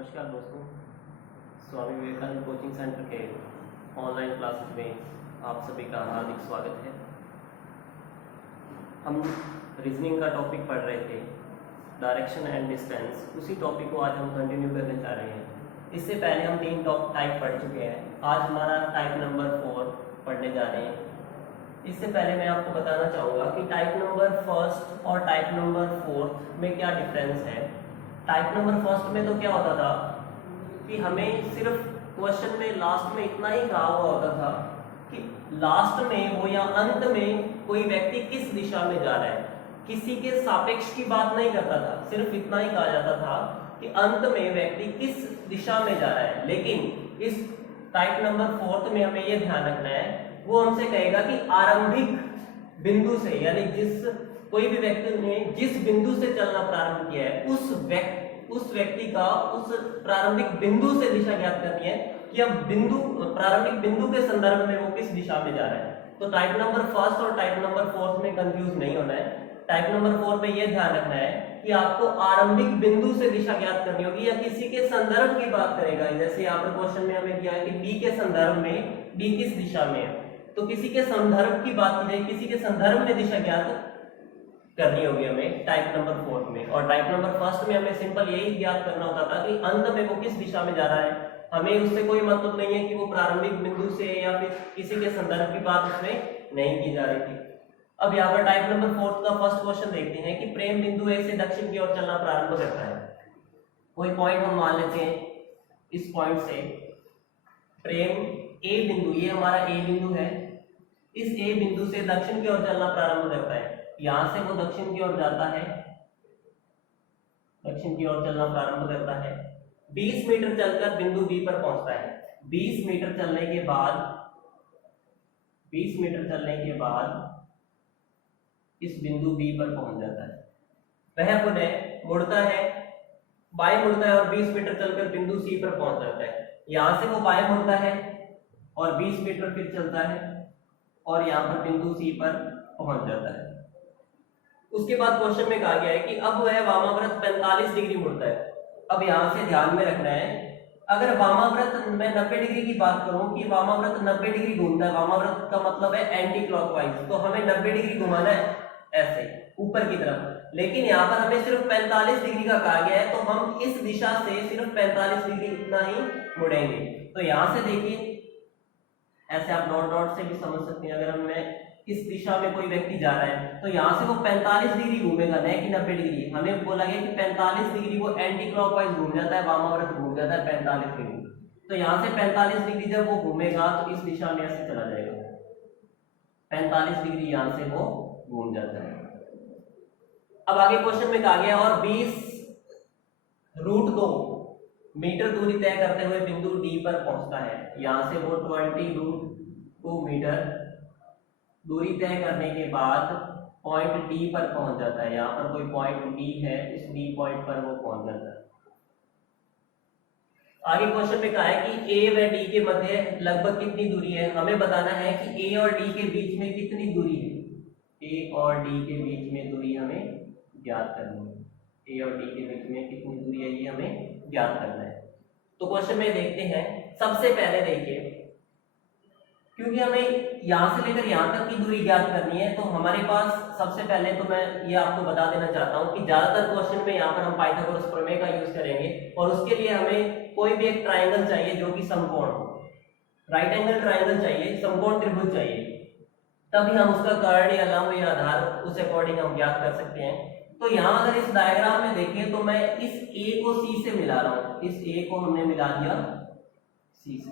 नमस्कार दोस्तों, Swami Vivekananda coaching centre के ऑनलाइन क्लासेस में आप सभी का हार्दिक स्वागत है। हम रीजनिंग का टॉपिक पढ़ रहे थे, डायरेक्शन एंड डिस्टेंस। उसी टॉपिक को आज हम कंटिन्यू करने जा रहे हैं। इससे पहले हम 3 टाइप पढ़ चुके हैं। आज हमारा टाइप नंबर 4 पढ़ने जा रहे हैं। इससे पहले मैं आपको बताना चाहूँगा कि टाइप नंबर फर्स्ट और टाइप नंबर 4 में क्या डिफरेंस है। टाइप नंबर फर्स्ट में तो क्या होता था कि हमें सिर्फ क्वेश्चन में लास्ट में इतना ही कहा हुआ होता था कि लास्ट में वो या अंत में कोई व्यक्ति किस दिशा में जा रहा है, किसी के सापेक्ष की बात नहीं करता था। सिर्फ इतना ही कहा जाता था कि अंत में व्यक्ति किस दिशा में जा रहा है। लेकिन इस टाइप नंबर 4 में हमें यह ध्यान रखना है, वो हमसे कहेगा कि आरंभिक बिंदु से, यानी जिस कोई भी व्यक्ति ने जिस बिंदु से चलना प्रारंभ किया है उस व्यक्ति का उस प्रारंभिक बिंदु से दिशा ज्ञात करनी है कि अब प्रारंभिक बिंदु के संदर्भ में वो किस दिशा में जा रहा है। तो टाइप नंबर फर्स्ट और टाइप नंबर 4 में कंफ्यूज नहीं होना है। टाइप नंबर 4 में यह ध्यान रखना है कि आपको आरंभिक बिंदु से दिशा ज्ञात करनी होगी या किसी के संदर्भ की बात करेगा। जैसे यहाँ पर क्वेश्चन में हमें दिया है कि बी के संदर्भ में बी किस दिशा में है, तो किसी के संदर्भ की बात की जाए, किसी के संदर्भ में दिशा ज्ञात करनी होगी हमें टाइप नंबर 4 में। और टाइप नंबर फर्स्ट में हमें सिंपल यही ज्ञात करना होता था कि अंत में वो किस दिशा में जा रहा है। हमें उससे कोई मतलब नहीं है कि वो प्रारंभिक बिंदु से या फिर किसी के संदर्भ की बात उसमें नहीं की जा रही थी। अब यहाँ पर टाइप नंबर 4 का फर्स्ट क्वेश्चन देखते हैं कि प्रेम बिंदु ए से दक्षिण की ओर चलना प्रारंभ करता है। कोई पॉइंट हम मान लेते हैं, इस पॉइंट से प्रेम ए बिंदु, ये हमारा ए बिंदु है, इस ए बिंदु से दक्षिण की ओर चलना प्रारंभ करता है। यहां से वो दक्षिण की ओर जाता है, दक्षिण की ओर चलना प्रारंभ करता है। 20 मीटर चलकर बिंदु बी पर पहुंचता है। 20 मीटर चलने के बाद इस बिंदु बी पर पहुंच जाता है। वह पुनः मुड़ता है, बाएं मुड़ता है और 20 मीटर चलकर बिंदु सी पर पहुंच जाता है। यहां से वो बाएं मुड़ता है और 20 मीटर फिर चलता है और यहां पर बिंदु सी पर पहुंच जाता है। उसके बाद क्वेश्चन में कहा गया है कि अब वह वामाव्रत 45 डिग्री मुड़ता है। अब यहां से ध्यान में रखना है, अगर वामाव्रत मैं 90 डिग्री की बात करूं कि वामाव्रत 90 डिग्री घूमता है, वामाव्रत का मतलब है एंटी क्लॉकवाइज, तो हमें 90 डिग्री घुमाना है ऐसे ऊपर की तरफ। लेकिन यहाँ पर हमें सिर्फ 45 डिग्री का कहा गया है, तो हम इस दिशा से सिर्फ 45 डिग्री इतना ही मुड़ेंगे। तो यहां से देखिए, ऐसे आप डॉट डॉट से भी समझ सकते हैं। अगर हमें इस दिशा में कोई व्यक्ति जा रहा है तो यहाँ से वो 45 डिग्री घूमेगा, नहीं कि 90 डिग्री। हमें बोला गया कि 45 डिग्री वो एंटी क्लॉकवाइज घूम जाता है, वामाव्रत घूम जाता है 45 डिग्री। तो यहाँ से 45 डिग्री जब वो घूमेगा तो इस दिशा में ऐसे चला जाएगा, 45 डिग्री यहाँ से वो घूम जाता है। अब आगे क्वेश्चन में कहा गया और 20√2 मीटर दूरी तय करते हुए बिंदु डी पर पहुंचता है। यहां से वो 20√2 मीटर दूरी तय करने के बाद पॉइंट डी पर पहुंच जाता है। यहाँ पर कोई पॉइंट डी है, इस डी पॉइंट पर वो पहुंच जाता है। आगे क्वेश्चन में कहा है कि ए व डी के मध्य लगभग कितनी दूरी है। हमें बताना है कि ए और डी के बीच में कितनी दूरी है। ए और डी के बीच में दूरी हमें ज्ञात करनी है। ए और डी के बीच में कितनी दूरी है ये हमें ज्ञात करना है। तो क्वेश्चन में देखते हैं। सबसे पहले देखिए, क्योंकि हमें यहां से लेकर यहां तक की दूरी ज्ञात करनी है, तो हमारे पास सबसे पहले तो मैं ये आपको बता देना चाहता हूं कि ज्यादातर क्वेश्चन में यहाँ पर हम पाइथागोरस प्रमेय का यूज करेंगे और उसके लिए हमें कोई भी एक ट्राइंगल चाहिए जो कि समकोण हो, राइट एंगल ट्राइंगल चाहिए, समकोण त्रिभुज चाहिए, तभी हम उसका कर्ण या लंब या आधार उस अकॉर्डिंग हम ज्ञात कर सकते हैं। तो यहाँ अगर इस डायग्राम में देखें तो मैं इस ए को सी से मिला रहा हूँ, इस ए को हमने मिला दिया सी से।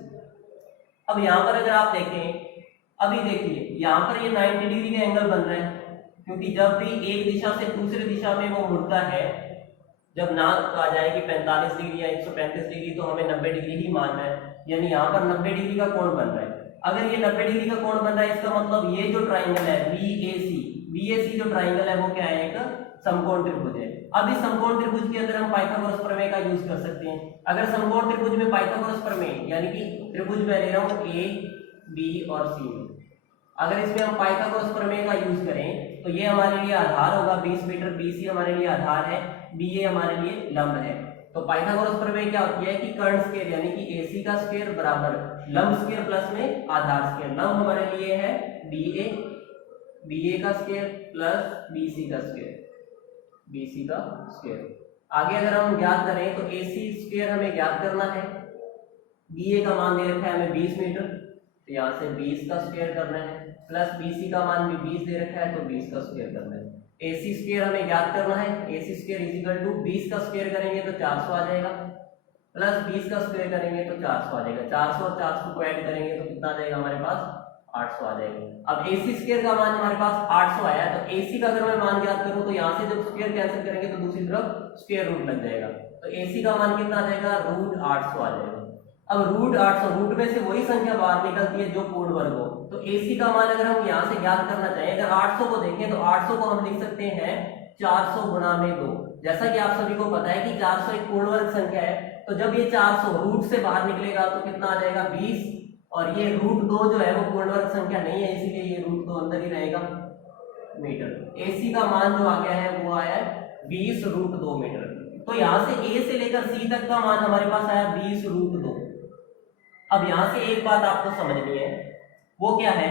अब यहाँ पर अगर आप देखें, अभी देखिए यहाँ पर ये 90 डिग्री का एंगल बन रहा है, क्योंकि जब भी एक दिशा से दूसरी दिशा में वो मुड़ता है, जब ना आ जाए कि 45 डिग्री या 135 डिग्री, तो हमें 90 डिग्री ही मानना है। यानी यहाँ पर 90 डिग्री का कोण बन रहा है। अगर ये 90 डिग्री का कोण बन रहा है, इसका मतलब ये जो ट्राइंगल है BAC जो ट्राइंगल है वो क्या है, एक समकोण त्रिभुज है। अब इस समकोण त्रिभुज के अंदर हम पाइथागोरस प्रमेय का यूज कर सकते हैं। अगर समकोण त्रिभुज में पाइथागोरस प्रमेय, यानी कि त्रिभुज मैं ले रहा हूँ A, B और C, अगर इसमें हम पाइथागोरस प्रमेय का यूज करें तो ये हमारे लिए आधार होगा 20 मीटर, BC हमारे लिए आधार है, BA हमारे लिए लंब है। तो पाइथागोरस प्रमेय क्या होती है कि कर्ण स्क्वायर यानी कि AC का स्क्वायर बराबर लंब स्क्वायर प्लस में आधार स्क्वायर। लंब हमारे लिए है BA का स्क्वायर प्लस BC का स्क्वायर। आगे अगर हम ज्ञात करें तो AC स्क्वायर हमें ज्ञात करना है, BA का मान दे रखा है हमें 20 मीटर, तो यहाँ से 20 का स्क्वायर करना है, प्लस BC का मान भी 20 दे रखा है तो 20 का स्क्वायर करना है। AC स्क्वायर हमें ज्ञात करना है, AC square is equal to 20 का स्क्वायर करेंगे तो 400 आ जाएगा, प्लस 20 का स्क्वायर करेंगे तो 400 आ जाएगा। 400 और 400 को ऐड करेंगे तो कितना आ जाएगा हमारे पास 800 आ जाएगा। अब AC स्क्वायर का मान हमारे पास 800 आया, तो AC का अगर मैं मान ज्ञात करूं तो यहाँ से जब स्क्वायर कैंसिल करेंगे तो दूसरी तरफ स्क्वायर रूट लग जाएगा, तो AC का मान कितना आ जाएगा रूट 800 आ जाएगा। अब रूट 800 रूट में से वही संख्या बाहर निकलती है जो पूर्ण वर्ग हो, तो AC का मान अगर हम यहाँ से ज्ञात करना चाहें, अगर 800 को देखें तो 800 को हम लिख सकते हैं 400 गुणा में 2। जैसा कि आप सभी को पता है कि 400 एक पूर्ण वर्ग संख्या है, तो जब ये 400 रूट से बाहर निकलेगा तो कितना आ जाएगा 20, और ये रूट 2 जो है वो पूर्ण वर्ग संख्या नहीं है, इसीलिए ये रूट 2 अंदर ही रहेगा मीटर। AC का मान जो आ गया है वो आया है 20 रूट 2 मीटर। तो यहाँ से A से लेकर C तक का मान हमारे पास आया 20 रूट 2। अब यहां से एक बात आपको समझनी है, वो क्या है,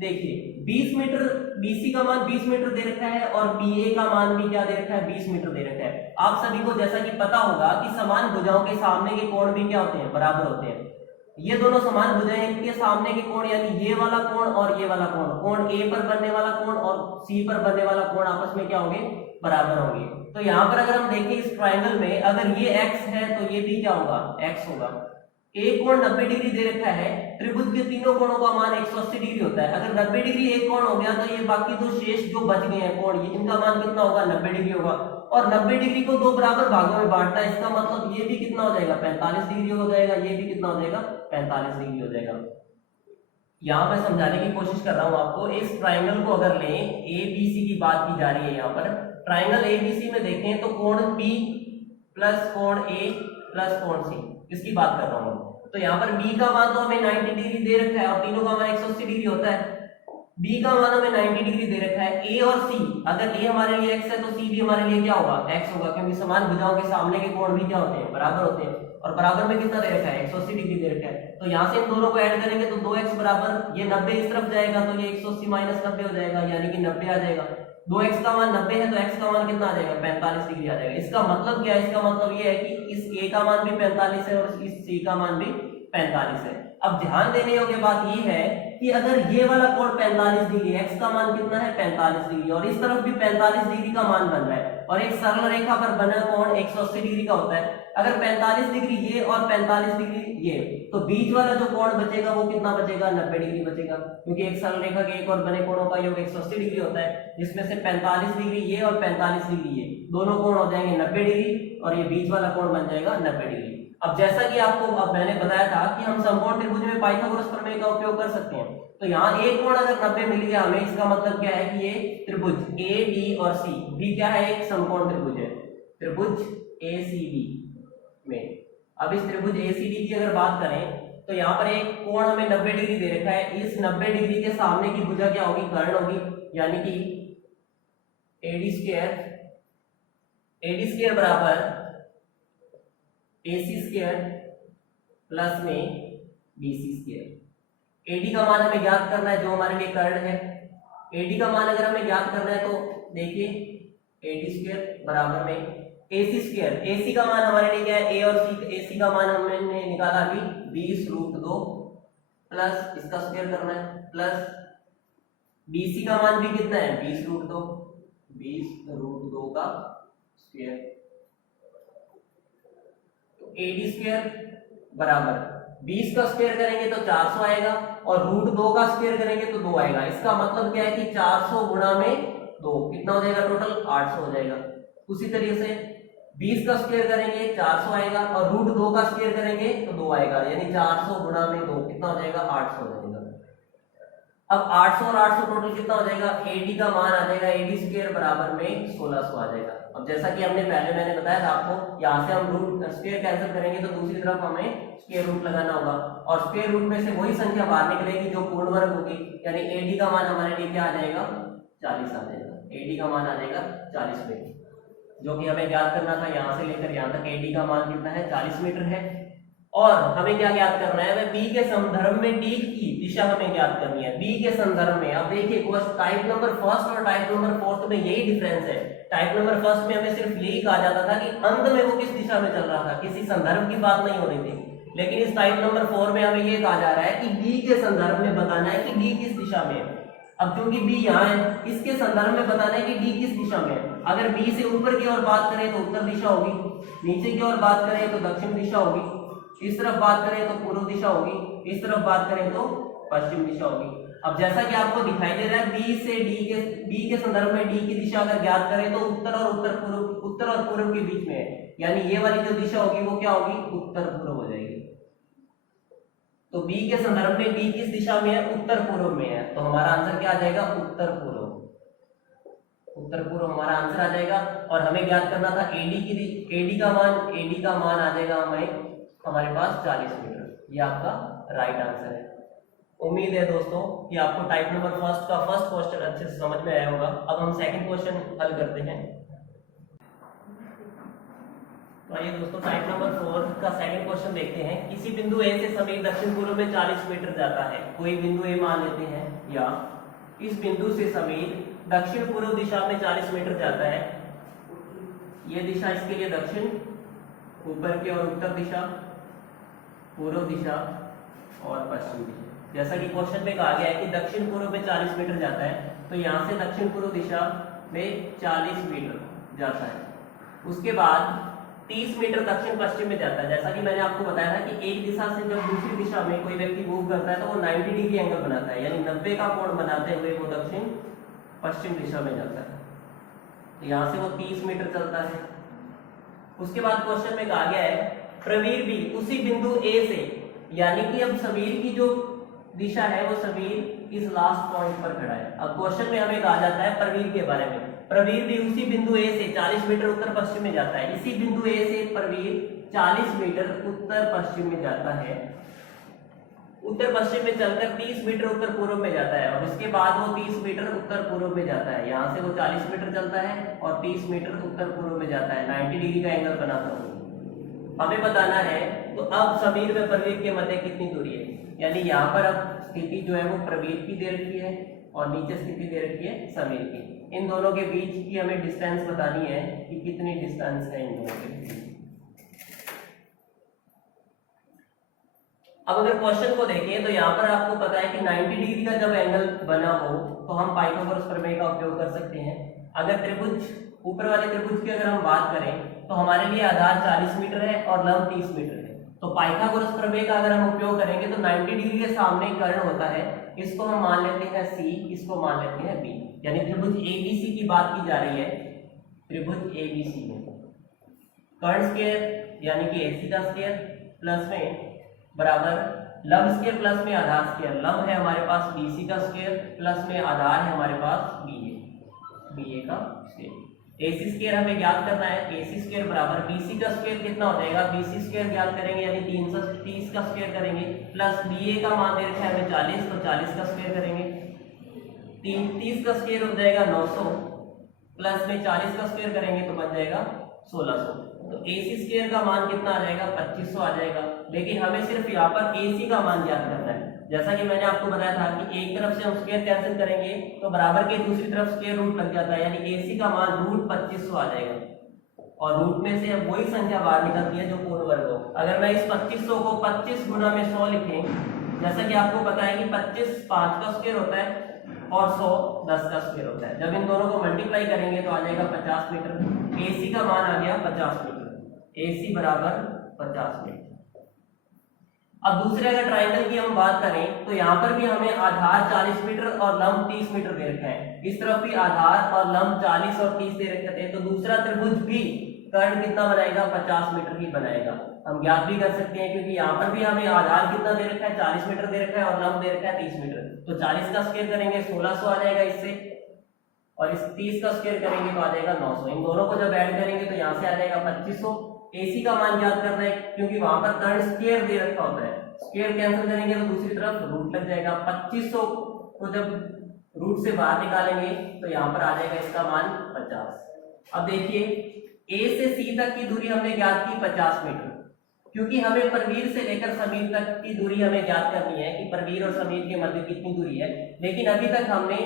देखिए 20 मीटर BC का मान 20 मीटर दे रखा है और BA का मान भी क्या दे रखा है 20 मीटर दे रखा है। आप सभी को जैसा कि पता होगा कि समान भुजाओं के सामने के कोण भी क्या होते हैं बराबर होते हैं। ये दोनों समान भुजाएं, इनके सामने के कोण यानी ये वाला कोण और ये वाला कोण, कोण A पर बनने वाला कोण और C पर बनने वाला कोण आपस में क्या होंगे बराबर होंगे। तो यहाँ पर अगर हम देखें इस ट्राइंगल में अगर ये x है तो ये भी क्या होगा x होगा। एक कोण 90 डिग्री दे रखा है, त्रिभुज के तीनों कोणों का मान 180 डिग्री होता है। अगर 90 डिग्री एक कोण हो गया तो ये बाकी दो शेष जो बच गए हैं कोण, ये इनका मान कितना होगा 90 डिग्री होगा, और 90 डिग्री को दो बराबर भागों में बांटता है, इसका मतलब ये भी कितना हो जाएगा 45 डिग्री हो जाएगा, ये भी कितना हो जाएगा 45 डिग्री हो जाएगा। यहाँ मैं समझाने की कोशिश कर रहा हूँ आपको। इस ट्राइंगल को अगर लें, ABC की बात की जा रही है यहाँ पर, ट्राइंगल ABC में देखें तो कोण P प्लस कोण A प्लस कोण C, इसकी बात कर रहा हूँ। तो यहाँ पर B का मान तो हमें 90 डिग्री दे रखा है और तीनों का मान 180 डिग्री होता है। B का मान हमें 90 डिग्री दे रखा है। A और C, अगर A हमारे लिए x है तो C भी हमारे लिए क्या होगा x होगा, क्योंकि समान भुजाओं के सामने के कोण भी क्या होते हैं बराबर होते हैं, और बराबर में कितना दे रखा है 180 डिग्री दे रखा है। तो यहाँ से इन दोनों को ऐड करेंगे तो 2x बराबर ये 90 इस तरफ जाएगा तो ये 180 माइनस 90 हो जाएगा, यानी कि 90 आ जाएगा। 2x का मान 90 है तो x का मान कितना आ जाएगा 45 डिग्री आ जाएगा। इसका मतलब क्या है, इसका मतलब ये है कि इस A का मान भी 45 है और इस C का मान भी 45 है। अब ध्यान देने योग्य बात ये है कि अगर ये वाला कोण 45 डिग्री, x का मान कितना है 45 डिग्री, और इस तरफ भी 45 डिग्री का मान बन रहा है, और एक सरल रेखा पर बना कोण 180 डिग्री का होता है। अगर 45 डिग्री ये और 45 डिग्री ये, तो बीच वाला जो कोण बचेगा वो कितना बचेगा 90 डिग्री बचेगा, क्योंकि एक सरल रेखा के एक और बने कोणों का योग 180 डिग्री होता है, जिसमें से 45 डिग्री ये और 45 डिग्री ये दोनों कोण हो जाएंगे 90 डिग्री, और ये बीच वाला कोण बन जाएगा 90 डिग्री। अब जैसा कि आपको अब मैंने बताया था कि हम समकोण त्रिभुज में पाइथागोरस प्रमेय का उपयोग कर सकते हैं, तो यहाँ एक कोण अगर 90 मिल गया हमें, इसका मतलब क्या है कि ये त्रिभुज AD और C भी क्या है एक समकोण त्रिभुज है, त्रिभुज ACD में। अब इस त्रिभुज ACD की अगर बात करें तो यहाँ पर एक कोण हमें 90 डिग्री दे रखा है, इस 90 डिग्री के सामने की भुजा क्या होगी कर्ण होगी, यानी कि AD स्क्वायर बराबर AC स्क्वायर प्लस में BC स्क्वायर। AD का मान हमें ज्ञात करना है जो हमारे लिए कर्ण है। AD का मान अगर हमें ज्ञात करना है तो देखिए AD स्क्वायर बराबर में AC स्क्वायर, AC का मान हमारे लिए क्या है A और C, AC का मान हमने निकाला अभी 20 रूट 2 प्लस इसका स्क्वायर करना है, प्लस BC का मान भी कितना है 20 रूट 2, 20 रूट 2 का स्क्वायर। AD स्क्वायर बराबर 20 का स्क्वायर करेंगे तो 400 आएगा, और रूट 2 का स्क्वायर करेंगे तो 2 आएगा। इसका मतलब क्या है कि 400 गुणा में 2 कितना हो जाएगा टोटल 800 हो जाएगा। उसी तरीके से 20 का स्क्वायर करेंगे 400 आएगा, और रूट 2 का स्क्वायर करेंगे तो 2 आएगा, यानी 400 गुणा में 2 कितना हो जाएगा 800 हो जाएगा। अब 800 और 800 टोटल कितना हो जाएगा, AD का मान आ जाएगा AD स्क्वायर बराबर में 1600 आ जाएगा। अब जैसा कि हमने पहले मैंने बताया था आपको, यहाँ से हम रूट स्क्वायर कैंसिल करेंगे तो दूसरी तरफ हमें स्क्वायर रूट लगाना होगा, और स्क्वायर रूट में से वही संख्या बाहर निकलेगी जो पूर्ण वर्ग होगी, यानी AD का मान हमारे लिए क्या आ जाएगा 40 आ जाएगा, AD का मान आ जाएगा 40 में। जो कि हमें ज्ञात करना था। यहाँ से लेकर यहाँ तक AD का मान कितना है, 40 मीटर है। और हमें क्या ज्ञात करना है, B के संदर्भ में D की दिशा हमें ज्ञात करनी है। B के संदर्भ में, अब देखिए टाइप नंबर फर्स्ट और टाइप नंबर फोर्थ में यही डिफरेंस है। टाइप नंबर फर्स्ट में हमें सिर्फ यही कहा जाता था कि अंत में वो किस दिशा में चल रहा था, किसी संदर्भ की बात नहीं हो रही थी। लेकिन इस टाइप नंबर 4 में हमें ये कहा जा रहा है कि B के संदर्भ में बताना है कि D किस दिशा में है। अब क्योंकि B यहाँ है, इसके संदर्भ में बताना है कि D किस दिशा में है। अगर B से ऊपर की ओर बात करें तो उत्तर दिशा होगी, नीचे की ओर बात करें तो दक्षिण दिशा होगी, इस तरफ बात करें तो पूर्व दिशा होगी, इस तरफ बात करें तो पश्चिम दिशा होगी। अब जैसा कि आपको दिखाई दे रहा है, B के संदर्भ में D की दिशा अगर ज्ञात करें तो उत्तर और पूर्व के बीच में है, यानी ये वाली जो दिशा होगी वो क्या होगी, उत्तर पूर्व हो जाएगी। तो B के संदर्भ में D किस दिशा में है, उत्तर पूर्व में है। तो हमारा आंसर क्या आ जाएगा, उत्तर पूर्व। उत्तर पूर्व हमारा आंसर आ जाएगा। और हमें ज्ञात करना था AD का मान आ जाएगा हमारे पास 40 मीटर। ये आपका राइट आंसर है। उम्मीद है दोस्तों कि आपको टाइप नंबर फर्स्ट का फर्स्ट क्वेश्चन अच्छे से समझ में आया होगा। अब हम सेकंड क्वेश्चन हल करते हैं। तो आइए दोस्तों, टाइप नंबर 4 का सेकंड क्वेश्चन देखते हैं। किसी बिंदु A से समीप दक्षिण पूर्व में 40 मीटर जाता है। कोई बिंदु A मान लेते हैं, या इस बिंदु से समीप दक्षिण पूर्व दिशा में 40 मीटर जाता है। यह दिशा इसके लिए दक्षिण, ऊपर की ओर उत्तर दिशा, पूर्व दिशा और पश्चिम दिशा। जैसा कि क्वेश्चन में कहा गया है कि दक्षिण पूर्व में 40 मीटर जाता है, तो यहाँ से दक्षिण पूर्व दिशा में 40 मीटर जाता है। उसके बाद 30 मीटर दक्षिण पश्चिम में जाता है। जैसा कि मैंने आपको बताया था कि एक दिशा से जब दूसरी दिशा में कोई व्यक्ति मूव करता है तो वो 90 डिग्री एंगल बनाता है, यानी 90 का कोण बनाते हुए वो दक्षिण पश्चिम दिशा में जाता है। तो यहाँ से वो 30 मीटर चलता है। उसके बाद क्वेश्चन में कहा गया है प्रवीर भी उसी बिंदु A से, यानी कि अब समीर की जो दिशा है वो समीर इस लास्ट पॉइंट पर खड़ा है। अब क्वेश्चन में हमें कहा जाता है प्रवीर के बारे में। प्रवीर भी उसी बिंदु A से 40 मीटर उत्तर पश्चिम में जाता है। इसी बिंदु A से प्रवीर 40 मीटर उत्तर पश्चिम में जाता है। उत्तर पश्चिम में चलकर 30 मीटर उत्तर पूर्व में जाता है, और इसके बाद वो 30 मीटर उत्तर पूर्व में जाता है। यहाँ से वो 40 मीटर चलता है और 30 मीटर उत्तर पूर्व में जाता है, 90 डिग्री का एंगल बनाता है। हमें बताना है तो अब समीर में प्रवीर के मध्य कितनी दूरी है, यानी यहाँ पर अब स्थिति जो है वो प्रवीर की दे रखी है और नीचे स्थिति दे रखी है समीर की। इन दोनों के बीच की हमें डिस्टेंस बतानी है कि कितनी डिस्टेंस है इन दोनों के बीच। अब अगर क्वेश्चन को देखें तो यहाँ पर आपको पता है कि 90 डिग्री का जब एंगल बना हो तो हम पाइथागोरस प्रमेय का उपयोग कर सकते हैं। अगर त्रिभुज, ऊपर वाले त्रिभुज की अगर हम बात करें तो हमारे लिए आधार 40 मीटर है और लंब 30 मीटर है। तो पाइथागोरस प्रमेय का अगर हम उपयोग करेंगे तो 90 डिग्री के सामने कर्ण होता है, इसको हम मान लेते हैं C, इसको मान लेते हैं B। यानी त्रिभुज ABC की बात की जा रही है। त्रिभुज ABC में कर्ण स्क्वायर यानी कि AC का स्क्वायर प्लस में बराबर लंब स्क्वायर प्लस में आधार स्क्वायर। लंब है हमारे पास BC का स्क्वायर प्लस में आधार है हमारे पास BA का स्क्वायर। AC स्क्वायर हमें ज्ञात करना है। AC स्क्वायर बराबर BC का स्क्वायर कितना हो जाएगा, BC स्क्वायर ज्ञात करेंगे यानी 330 का स्क्वायर करेंगे, प्लस BA का मान दे रखा है हमें 40, तो 40 का स्क्वायर करेंगे। 30 का स्क्वायर हो जाएगा 900, प्लस में 40 का स्क्वायर करेंगे तो बन जाएगा 1600। तो AC स्क्वायर का मान कितना आ जाएगा, 2500 आ जाएगा। लेकिन हमें सिर्फ यहाँ पर AC का मान ज्ञात करना है। जैसा कि मैंने आपको बताया था कि एक तरफ से हम स्क्वायर कैंसिल करेंगे तो बराबर के दूसरी तरफ स्क्वायर रूट लग जाता है, यानी AC का मान रूट 2500 आ जाएगा। और रूट में से वही संख्या बाहर निकलती है जो पूर्ण वर्ग हो। अगर मैं इस 2500 को 25 गुना में 100 लिखें, जैसा कि आपको पता है कि 25 5 का स्क्वायर होता है और 100 10 का स्क्वायर होता है। जब इन दोनों को मल्टीप्लाई करेंगे तो आ जाएगा 50 मीटर। AC का मान आ गया 50 मीटर। AC बराबर 50 मीटर। अब दूसरे अगर ट्राइंगल की हम बात करें तो यहाँ पर भी हमें आधार 40 मीटर और लंब 30 मीटर दे रखा है। इस तरफ भी आधार और लंब 40 और 30 दे रखे थे, तो दूसरा त्रिभुज भी कर्ण कितना बनाएगा, 50 मीटर ही बनाएगा। हम ज्ञात भी कर सकते हैं क्योंकि यहाँ पर भी हमें आधार कितना दे रखा है, 40 मीटर दे रखा है और लंब दे रखा है 30 मीटर। तो 40 का स्क्वायर करेंगे 1600 आ जाएगा इससे, और इस 30 का स्क्वायर करेंगे तो आ जाएगा 900। इन दोनों को जब ऐड करेंगे तो यहाँ से आ जाएगा 2500। AC का मान ज्ञात करना है क्योंकि वहां पर कर्ण स्क्वायर दे रखा होता है, स्क्वायर कैंसिल करेंगे तो दूसरी तरफ रूट लग जाएगा। 2500 को जब रूट से बाहर निकालेंगे तो यहाँ पर आ जाएगा इसका मान 50। अब देखिए ए से सी तक की दूरी हमने ज्ञात की 50 मीटर, क्योंकि हमें परवीर से लेकर समीर तक की दूरी हमें ज्ञात करनी है कि परवीर और समीर के मध्य कितनी दूरी है। लेकिन अभी तक हमने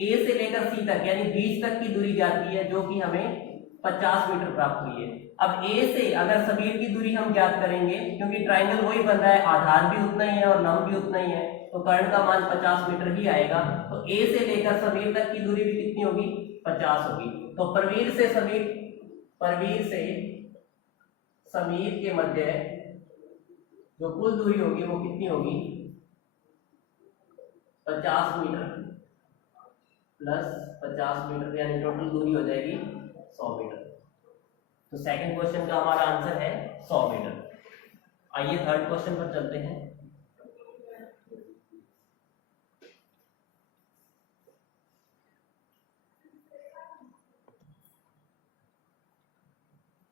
ए से लेकर सी तक यानी बीच तक की दूरी ज्ञात की है, जो कि हमें 50 मीटर प्राप्त हुई है। अब ए से अगर समीर की दूरी हम ज्ञात करेंगे, क्योंकि ट्राइंगल वही बन रहा है, आधार भी उतना ही है और लंब भी उतना ही है, तो कर्ण का मान 50 मीटर ही आएगा। तो ए से लेकर समीर तक की दूरी भी कितनी होगी, 50 होगी। तो परवीर से समीर के मध्य जो कुल दूरी होगी वो कितनी होगी, 50 मीटर प्लस 50 मीटर, यानी टोटल दूरी हो जाएगी 100 मीटर। तो सेकंड क्वेश्चन का हमारा आंसर है 100 मीटर। आइए थर्ड क्वेश्चन पर चलते हैं।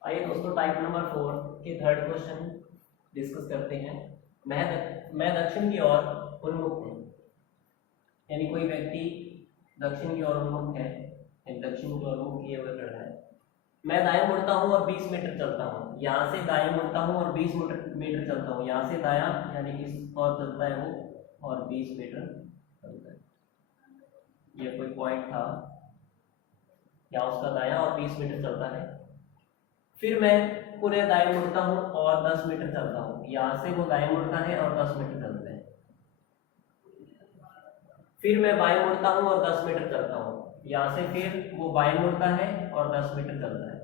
आइए दोस्तों टाइप नंबर 4 के थर्ड क्वेश्चन डिस्कस करते हैं। मैं दक्षिण की ओर उन्मुख हूं, यानी कोई व्यक्ति दक्षिण की ओर उन्मुख है, दक्षिण की ओर मुख किए हुए खड़ा है। मैं दाएं मुड़ता हूं और 20 मीटर चलता हूं, यहां से दाएं मुड़ता हूं और 20 मीटर चलता हूं, यहां से दायां यानी इस ओर चलता है वो और 20 मीटर चलता है। ये कोई पॉइंट था, यहाँ उसका दायां और 20 मीटर चलता है। फिर मैं पूरे दाएं मुड़ता हूं और 10 मीटर चलता हूं, यहां से वो दाएं मुड़ता है और 10 मीटर चलता है। फिर मैं बाएं मुड़ता हूं और 10 मीटर चलता हूं, यहां से फिर वो बाएं मुड़ता है और 10 मीटर चलता है,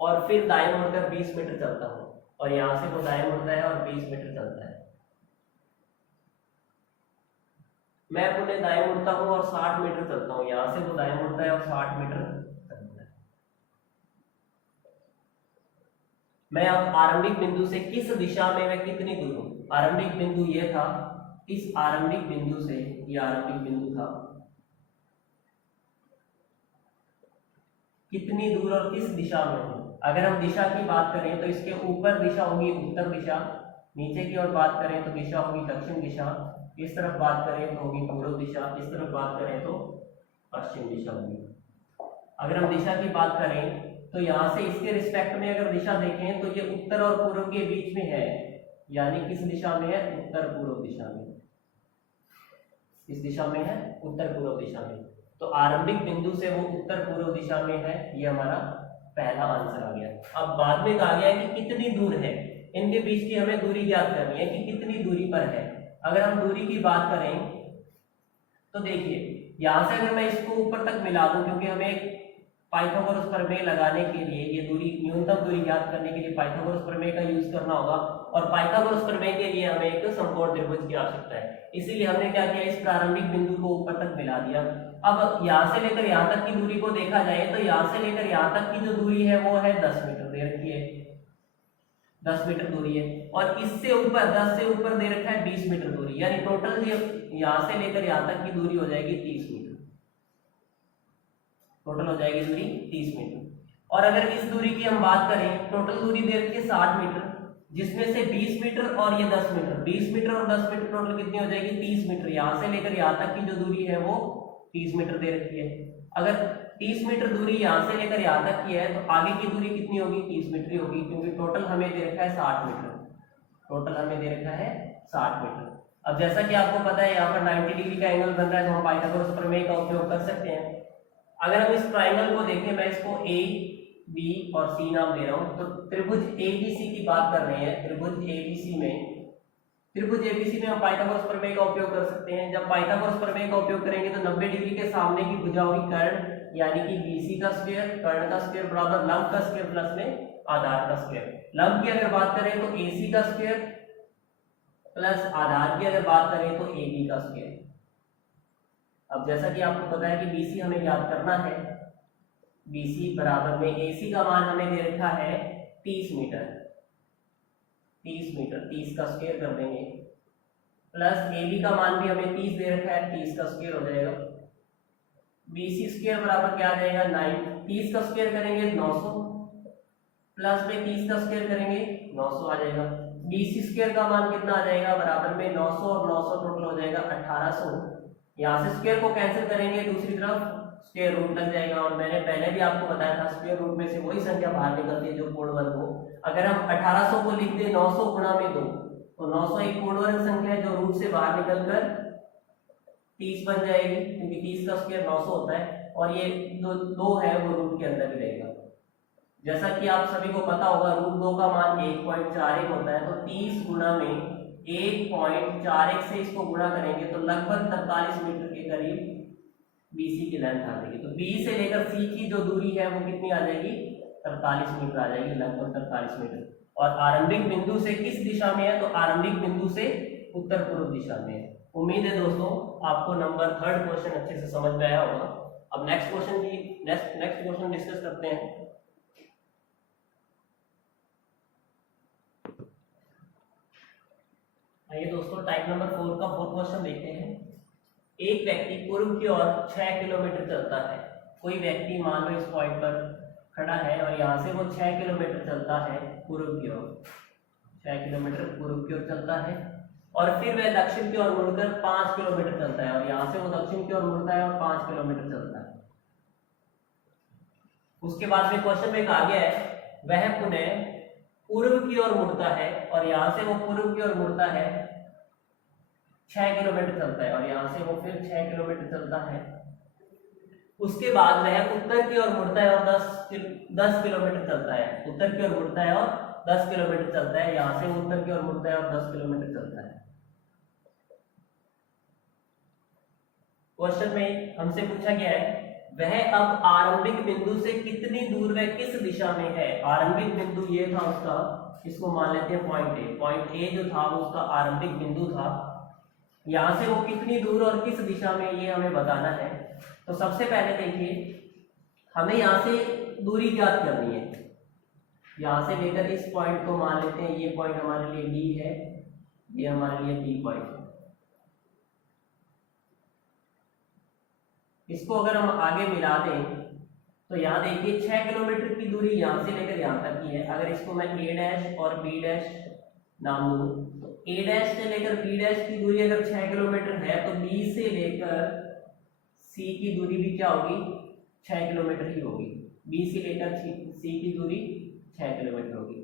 और फिर दाएं मुड़कर 20 मीटर चलता हूं, और यहां से वो दाएं मुड़ता है और 20 मीटर चलता है। मैं पुनः दाएं मुड़ता हूं और 60 मीटर चलता हूं, यहां से वो दाएं मुड़ता है और 60 मीटर चलता है। मैं अब आरंभिक बिंदु से किस दिशा में मैं कितनी दूर हूं, आरंभिक बिंदु ये था, इस आरंभिक बिंदु से ये आरंभिक बिंदु था, कितनी दूर और किस दिशा में हूं। अगर हम दिशा की बात करें तो इसके ऊपर दिशा होगी उत्तर दिशा, नीचे की ओर बात करें तो दिशा होगी दक्षिण दिशा, इस तरफ बात करें तो होगी पूर्व दिशा, इस तरफ बात करें तो पश्चिम दिशा होगी। अगर हम दिशा की बात करें तो यहाँ से इसके रिस्पेक्ट में अगर दिशा देखें तो ये उत्तर और पूर्व के बीच में है, यानी किस दिशा में है, उत्तर पूर्व दिशा में। इस दिशा में है, उत्तर पूर्व दिशा में। तो आरंभिक बिंदु से वो उत्तर पूर्व दिशा में है, ये हमारा पहला आंसर आ गया। अब बाद में कहा गया है कि कितनी दूर है, इनके बीच की हमें दूरी ज्ञात करनी है कि कितनी दूरी पर है। अगर हम दूरी की बात करें तो देखिए यहां से अगर मैं इसको ऊपर तक मिला दूं, क्योंकि हमें पाइथागोरस प्रमेय लगाने के लिए ये दूरी न्यूनतम दूरी ज्ञात करने के लिए पाइथागोरस प्रमेय का यूज करना होगा, और पाइथागोरस प्रमेय के लिए हमें एक समकोण त्रिभुज की आवश्यकता है। इसीलिए हमने क्या किया, इस प्रारंभिक बिंदु को ऊपर तक मिला दिया। अब यहां से लेकर यहां तक की दूरी को देखा जाए तो यहां से लेकर यहां तक की जो दूरी है वो है 10 मीटर दे रखी है, 10 मीटर दूरी है, और इससे ऊपर 10 से ऊपर दे रखा है 20 मीटर दूरी, यानी टोटल यहां से लेकर यहां तक की दूरी हो जाएगी 30 मीटर, टोटल हो जाएगी दूरी 30 मीटर। और अगर इस दूरी की हम बात करें, टोटल दूरी दे रखी है 60 मीटर, जिसमें से 20 मीटर और ये 10 मीटर, 20 मीटर और 10 मीटर टोटल कितनी हो जाएगी 30 मीटर। यहां से लेकर यहां तक की जो दूरी है वो 30 मीटर दे रखी है। अगर 30 मीटर दूरी यहां से लेकर यहां तक की है तो आगे की दूरी कितनी होगी, 30 मीटर ही होगी, क्योंकि टोटल हमें दे रखा है 60 मीटर, टोटल हमें दे रखा है 60 मीटर। अब जैसा कि आपको पता है यहाँ पर 90 डिग्री का एंगल बन रहा है, तो हम पाइथागोरस प्रमेय का उपयोग कर सकते हैं। अगर हम इस ट्राइंगल को देखें, मैं इसको ए बी और सी नाम दे रहा हूं, तो त्रिभुज एबीसी की बात कर रहे हैं। त्रिभुज एबीसी में हम पाइथागोरस प्रमेय का उपयोग कर सकते हैं। जब पाइथागोरस प्रमेय का उपयोग करेंगे तो 90 डिग्री के सामने की भुजा होगी कर्ण, यानी कि बीसी का स्क्वायर, कर्ण का स्क्वायर बराबर लंब का स्क्वायर प्लस में आधार का स्क्वायर। लंब की अगर बात करें तो एसी का स्क्वायर प्लस आधार की अगर बात करें तो एबी का स्क्वायर। अब जैसा कि आपको पता है कि बीसी हमें याद करना है, बीसी बराबर में एसी का मान हमें दे रखा है 30 मीटर, 30 का स्क्वायर कर देंगे, प्लस एबी का मान भी हमें 30 दे रखा है, 30 का स्क्वायर हो जाएगा। बीसी स्क्वायर बराबर क्या आ जाएगा 9, 30 का स्क्वायर करेंगे 900, प्लस में 30 का स्क्वायर करेंगे 900 आ जाएगा। बीसी स्क्वायर का मान कितना आ जाएगा, बराबर में 900 और 900 टोटल हो जाएगा 1800। यहाँ से स्क्वायर को कैंसिल करेंगे, दूसरी तरफ स्क्वायर रूट लग जाएगा। और मैंने पहले भी आपको बताया था स्क्वायर रूट में से वही संख्या बाहर निकलती है जो पूर्ण वर्ग हो। अगर हम 1800 को लिख दें 900 गुणा में 2, तो 900 एक पूर्ण वर्ग संख्या है जो रूट से बाहर निकलकर 30 बन जाएगी, क्योंकि 30 का स्क्वायर 900 होता है। और ये जो 2 है वो रूट के अंदर ही रहेगा। जैसा कि आप सभी को पता होगा रूट 2 का मान 1.41 होता है, तो 30 गुणा में 1.41 से इसको गुणा करेंगे तो लगभग 43 मीटर के करीब BC की लेंथ आ जाएगी। तो B से लेकर C की जो दूरी है वो कितनी आ जाएगी, 43 मीटर आ जाएगी, लगभग 43 मीटर। और आरंभिक बिंदु से किस दिशा में है, तो आरंभिक बिंदु से उत्तर पूर्व दिशा में है। उम्मीद है दोस्तों आपको नंबर 3 क्वेश्चन अच्छे से समझ में आया होगा। अब नेक्स्ट क्वेश्चन डिस्कस करते हैं। आइए दोस्तों टाइप नंबर 4 का 4th क्वेश्चन देखते हैं। एक व्यक्ति पूर्व की ओर 6 किलोमीटर चलता है। कोई व्यक्ति मान लो इस पॉइंट पर खड़ा है और यहाँ से वो 6 किलोमीटर चलता है पूर्व की ओर, 6 किलोमीटर पूर्व की ओर चलता है। और फिर वह दक्षिण की ओर मुड़कर 5 किलोमीटर चलता है, और यहाँ से वो दक्षिण की ओर मुड़ता है और 5 किलोमीटर चलता है। उसके बाद में क्वेश्चन में कहा गया है वह पुनः पूर्व की ओर मुड़ता है, और यहाँ से वो पूर्व की ओर मुड़ता है 6 किलोमीटर चलता है, और यहाँ से वो फिर 6 किलोमीटर चलता है। उसके बाद वह उत्तर की ओर मुड़ता है और 10 किलोमीटर चलता है। उत्तर की ओर मुड़ता है और 10 किलोमीटर चलता है। यहाँ से उत्तर की ओर मुड़ता है और 10 किलोमीटर चलता है। क्वेश्चन में हमसे पूछा गया है वह अब आरंभिक बिंदु से कितनी दूर व किस दिशा में है। आरंभिक बिंदु ये था उसका, इसको मान लेते हैं पॉइंट ए। पॉइंट ए जो था वो उसका आरंभिक बिंदु था। यहाँ से वो कितनी दूर और किस दिशा में ये हमें बताना है। तो सबसे पहले देखिए हमें यहाँ से दूरी ज्ञात करनी है। यहाँ से लेकर इस पॉइंट को मान लेते हैं, ये पॉइंट हमारे लिए डी है, ये हमारे लिए बी पॉइंट है। इसको अगर हम आगे मिला दें तो यहाँ देखिए 6 किलोमीटर की दूरी यहाँ से लेकर यहाँ तक की है। अगर इसको मैं ए डैश और बी डैश नाम दूं तो ए डैश से लेकर बी डैश की दूरी अगर 6 किलोमीटर है तो बी से लेकर सी की दूरी भी क्या होगी, 6 किलोमीटर ही होगी। बी से लेकर सी की दूरी 6 किलोमीटर होगी।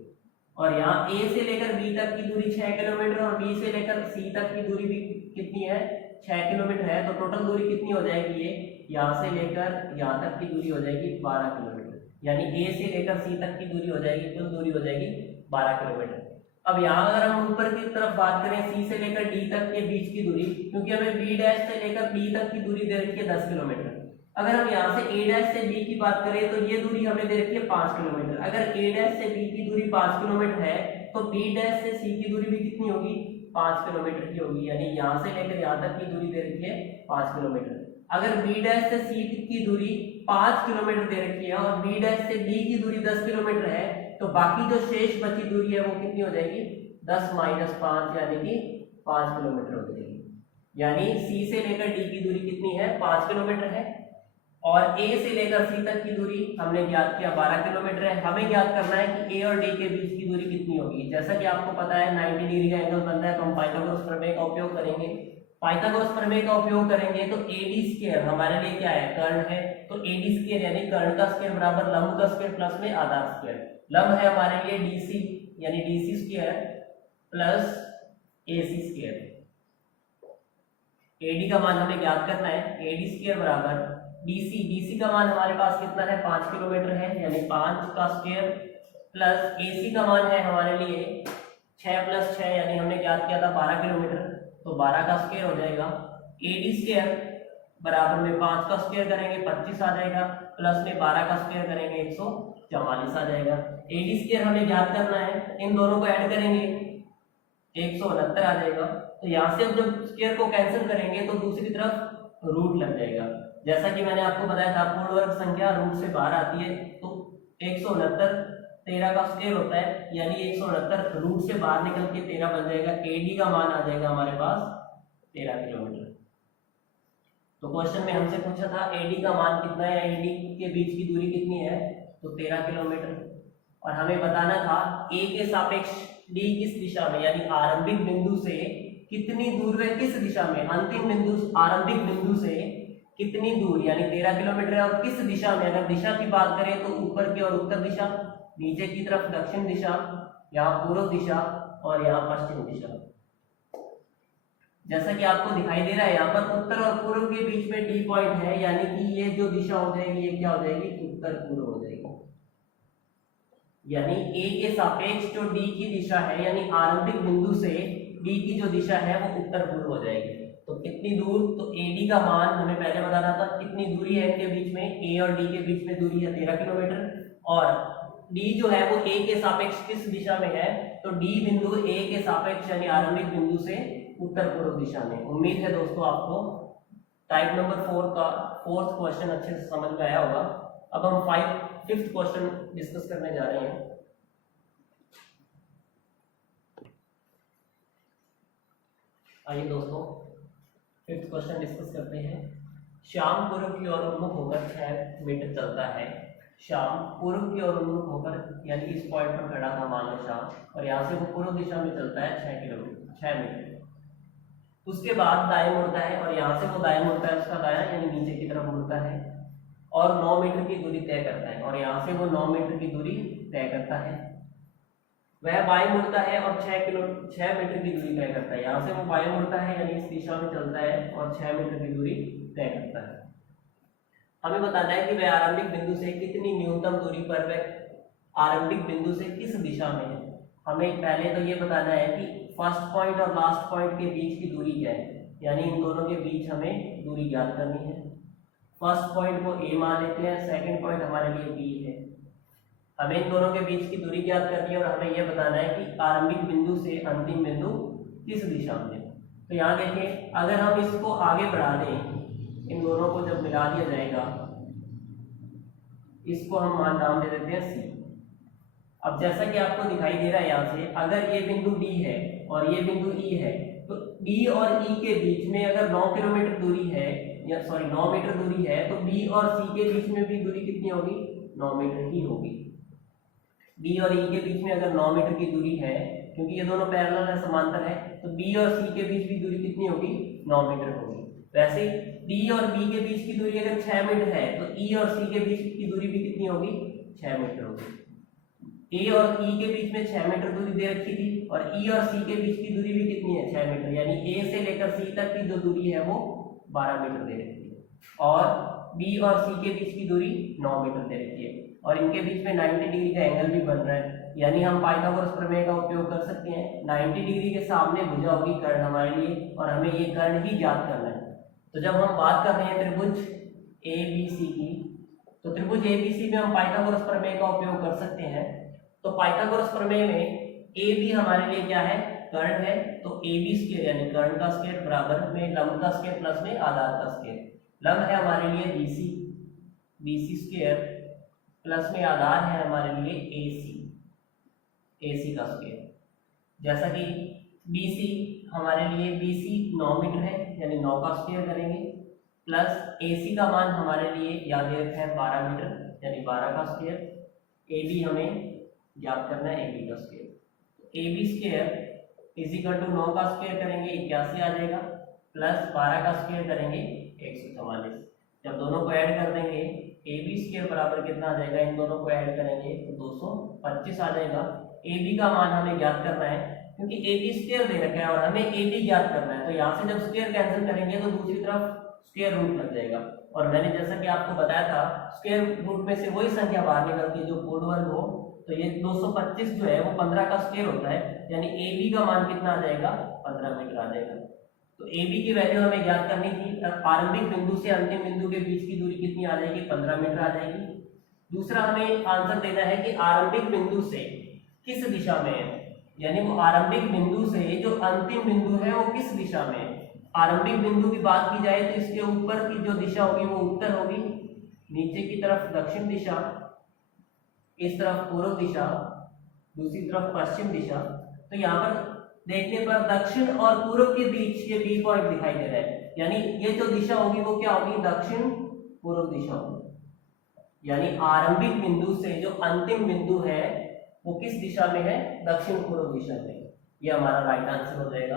और यहाँ ए से लेकर बी तक की दूरी 6 किलोमीटर और बी से लेकर सी तक की दूरी भी कितनी है, 6 किलोमीटर है। तो टोटल दूरी कितनी हो जाएगी, ये यहाँ से लेकर यहाँ तक की दूरी हो जाएगी 12 किलोमीटर। यानी ए से लेकर सी तक की दूरी हो जाएगी, कुल दूरी हो जाएगी 12 किलोमीटर। अब यहाँ अगर हम ऊपर की तरफ बात करें सी से लेकर डी तक के बीच की दूरी, क्योंकि हमें बी डैश से लेकर बी तक की दूरी दे रखी है 10 किलोमीटर। अगर हम यहाँ से ए डैश से बी की बात करें तो ये दूरी हमें दे रखी है 5 किलोमीटर। अगर ए डैश से बी की दूरी 5 किलोमीटर है तो बी डैश से सी की दूरी भी कितनी होगी, 5 किलोमीटर की होगी। यानी यहाँ से लेकर यहाँ तक की दूरी दे रखी है 5 किलोमीटर। अगर बी डैश से सी की दूरी 5 किलोमीटर दे रखी है और बी डैश से डी की दूरी 10 किलोमीटर है, तो बाकी जो शेष बची दूरी है वो कितनी हो जाएगी, 10 - 5 यानी कि 5 किलोमीटर हो जाएगी। यानी सी से लेकर डी की दूरी कितनी है, 5 किलोमीटर है। और ए से लेकर सी तक की दूरी हमने ज्ञात किया 12 किलोमीटर है। हमें ज्ञात करना है कि ए और डी के बीच की दूरी कितनी होगी। जैसा कि आपको पता है 90 डिग्री का एंगल बनता है, तो हम पाइथागोरस प्रमेय का उपयोग करेंगे। पाइथागोरस प्रमेय का उपयोग करेंगे तो AD स्क्वायर हमारे लिए क्या है, कर्ण है। तो AD स्क्वायर यानी कर्ण का स्क्वायर बराबर लंब का स्क्वायर प्लस में आधार स्क्वायर। लंब है हमारे लिए DC यानी DC square plus AC square. AD का मान हमें ज्ञात करना है, AD स्क्वायर बराबर DC का मान हमारे पास कितना है, 5 किलोमीटर है, यानी 5 का स्क्वायर प्लस AC का मान है हमारे लिए 6 + 6 यानी हमने ज्ञात किया था 12 किलोमीटर, तो 12 का स्क्वायर हो जाएगा। AD स्क्वायर बराबर में 5 का स्क्वायर करेंगे 25 आ जाएगा, प्लस में 12 का स्क्वायर करेंगे 144 आ जाएगा। AD स्क्वायर हमें ज्ञात करना है, इन दोनों को ऐड करेंगे 169 आ जाएगा। तो यहाँ से हम जब स्क्वायर को कैंसिल करेंगे तो दूसरी तरफ रूट लग जाएगा। जैसा कि मैंने आपको बताया था पूर्ण वर्ग संख्या रूट से बाहर आती है, तो 169 13 का स्क्वायर होता है, यानी 169 रूट से बाहर निकल के 13 बन जाएगा। AD का मान आ जाएगा हमारे पास 13 किलोमीटर। तो क्वेश्चन में हमसे पूछा था AD का मान कितना है, AD के बीच की दूरी कितनी है, तो 13 किलोमीटर। और हमें बताना था A के सापेक्ष D किस दिशा में, यानी आरंभिक बिंदु से कितनी दूर है, किस दिशा में, अंतिम बिंदु आरंभिक बिंदु से कितनी दूर यानी 13 किलोमीटर है, और किस दिशा में, अगर दिशा की बात करें तो ऊपर की ओर उत्तर दिशा, नीचे की तरफ दक्षिण दिशा, यहाँ पूर्व दिशा और यहाँ पश्चिम दिशा। जैसा कि आपको दिखाई दे रहा है यहाँ पर उत्तर और पूर्व के बीच में डी पॉइंट है, यानी कि ये जो दिशा हो जाएगी ये क्या हो जाएगी, उत्तर पूर्व हो जाएगी। यानी ए के सापेक्ष जो डी की दिशा है, यानी आरंभिक बिंदु से डी की जो दिशा है वो उत्तर पूर्व हो जाएगी। तो कितनी दूर, तो एडी का मान हमें पहले बताना था, कितनी दूरी है इनके बीच में, ए और डी के बीच में दूरी है 13 किलोमीटर, और डी जो है वो ए के सापेक्ष किस दिशा में है, तो डी बिंदु ए के सापेक्ष यानी आरंभिक बिंदु से उत्तर पूर्व दिशा में। उम्मीद है दोस्तों आपको टाइप नंबर 4 का 4th क्वेश्चन अच्छे से समझ में आया होगा। अब हम 5th क्वेश्चन डिस्कस करने जा रहे हैं। आइए दोस्तों 5th क्वेश्चन डिस्कस करते हैं। श्याम पूर्व की ओर उन्मुख होकर 6 मीटर चलता है। श्याम पूर्व की ओर उन्मुख होकर, यानी इस पॉइंट पर खड़ा था मान लो श्याम, और यहाँ से वो पूर्व दिशा में चलता है 6 मीटर। उसके बाद दाएं मुड़ता है, और यहाँ से वो दाएं मुड़ता है, उसका दायां यानी नीचे की तरफ मुड़ता है, और 9 मीटर की दूरी तय करता है, और यहाँ से वो 9 मीटर की दूरी तय करता है। वह बाएं मुड़ता है और 6 मीटर की दूरी तय करता है। यहाँ से वो बाएं मुड़ता है यानी इस दिशा में चलता है और 6 मीटर की दूरी तय करता है। हमें बताना है कि वह आरंभिक बिंदु से कितनी न्यूनतम दूरी पर वह आरंभिक बिंदु से किस दिशा में है। हमें पहले तो ये बताना है कि फर्स्ट पॉइंट और लास्ट पॉइंट के बीच की दूरी क्या है, यानी इन दोनों के बीच हमें दूरी ज्ञात करनी है। फर्स्ट पॉइंट को ए मान लेते हैं, सेकंड पॉइंट हमारे लिए बी है। हमें इन दोनों के बीच की दूरी ज्ञात करनी है, और हमें यह बताना है कि आरंभिक बिंदु से अंतिम बिंदु किस दिशा में। तो यहाँ देखिए, अगर हम इसको आगे बढ़ा दें, इन दोनों को जब मिला दिया जाएगा, इसको हम नाम दे देते हैं सी। अब जैसा कि आपको दिखाई दे रहा है यहाँ से, अगर ये बिंदु डी है और ये बिंदु ई है, तो डी और ई के बीच में अगर 9 किलोमीटर दूरी है, या 9 मीटर दूरी है, तो बी और सी के बीच में भी दूरी कितनी होगी, 9 मीटर ही होगी। बी और ई के बीच में अगर 9 मीटर की दूरी है, क्योंकि ये दोनों पैरेलल है, समांतर है, तो बी और सी के बीच भी दूरी कितनी होगी, 9 मीटर होगी। वैसे डी और बी के बीच की दूरी अगर 6 मीटर है, तो ई और सी के बीच की दूरी भी कितनी होगी, 6 मीटर होगी। ए और ई के बीच में 6 मीटर दूरी दे रखी थी, और ई और सी के बीच की दूरी भी कितनी है, 6 मीटर, यानी ए से लेकर सी तक की जो दूरी है वो 12 मीटर दे रखी है, और बी और सी के बीच की दूरी 9 मीटर दे रखी है, और इनके बीच में 90 डिग्री का एंगल भी बन रहा है, यानी हम पाइथागोरस प्रमेय का उपयोग कर सकते हैं। 90 डिग्री के सामने भुजा होगी कर्ण हमारे लिए, और हमें ये कर्ण ही ज्ञात करना है। तो जब हम बात कर रहे हैं त्रिभुज ए बी सी की, तो त्रिभुज ए बी सी में हम पाइथागोरस प्रमेय का उपयोग कर सकते हैं। तो पाइथागोरस प्रमेय में ए बी हमारे लिए क्या है, कर्ण है, तो ए बी स्क्वायर यानी कर्ण का स्क्वायर बराबर में लंब का स्क्वायर प्लस में आधार का स्क्वायर। लंब है हमारे लिए बीसी, बीसी स्क्वायर प्लस में आधार है हमारे लिए एसी, एसी का स्क्वायर। जैसा कि बीसी हमारे लिए बीसी 9 मीटर है, यानी 9 का स्क्वायर करेंगे, प्लस एसी का मान हमारे लिए याद रखा है 12 मीटर, यानी 12 का स्क्वायर। ए बी हमें ज्ञात करना है, ए बी का square. A B square is equal to 9 का स्क्वायर करेंगे 81 आ जाएगा, प्लस 12 का स्क्वायर करेंगे 144। जब दोनों को ऐड कर देंगे, ए बी स्क्वायर बराबर कितना आ जाएगा, इन दोनों को ऐड करेंगे तो 225 आ जाएगा। ए बी का मान हमें ज्ञात करना है, क्योंकि ए बी स्क्वायर दे रखा है और हमें ए बी ज्ञात करना है, तो यहाँ से जब स्क्वायर कैंसिल करेंगे तो दूसरी तरफ स्क्वायर रूट लग जाएगा। और मैंने जैसा कि आपको बताया था, स्क्वायर रूट में से वही संख्या बाहर निकलती है जो पूर्ण वर्ग हो, तो ये 225 जो है वो 15 का स्क्वायर होता है, यानी ए बी का मान कितना आ जाएगा, 15 मीटर आ जाएगा। तो ए बी की वैल्यू हमें ज्ञात करनी थी, आरंभिक बिंदु से अंतिम बिंदु के बीच की दूरी कितनी आ जाएगी, 15 मीटर आ जाएगी। दूसरा हमें आंसर देना है कि आरंभिक बिंदु से किस दिशा में है, यानी वो आरंभिक बिंदु से जो अंतिम बिंदु है वो किस दिशा में है। आरंभिक बिंदु की बात की जाए तो इसके ऊपर की जो दिशा होगी वो उत्तर होगी, नीचे की तरफ दक्षिण दिशा, इस तरफ पूर्व दिशा, दूसरी तरफ पश्चिम दिशा। तो यहाँ पर देखने पर दक्षिण और पूर्व के बीच ये बी पॉइंट दिखाई दे रहा है, यानी ये जो दिशा होगी वो क्या होगी, दक्षिण पूर्व दिशा होगी। यानी आरंभिक बिंदु से जो अंतिम बिंदु है वो किस दिशा में है, दक्षिण पूर्व दिशा में। ये हमारा राइट आंसर हो जाएगा।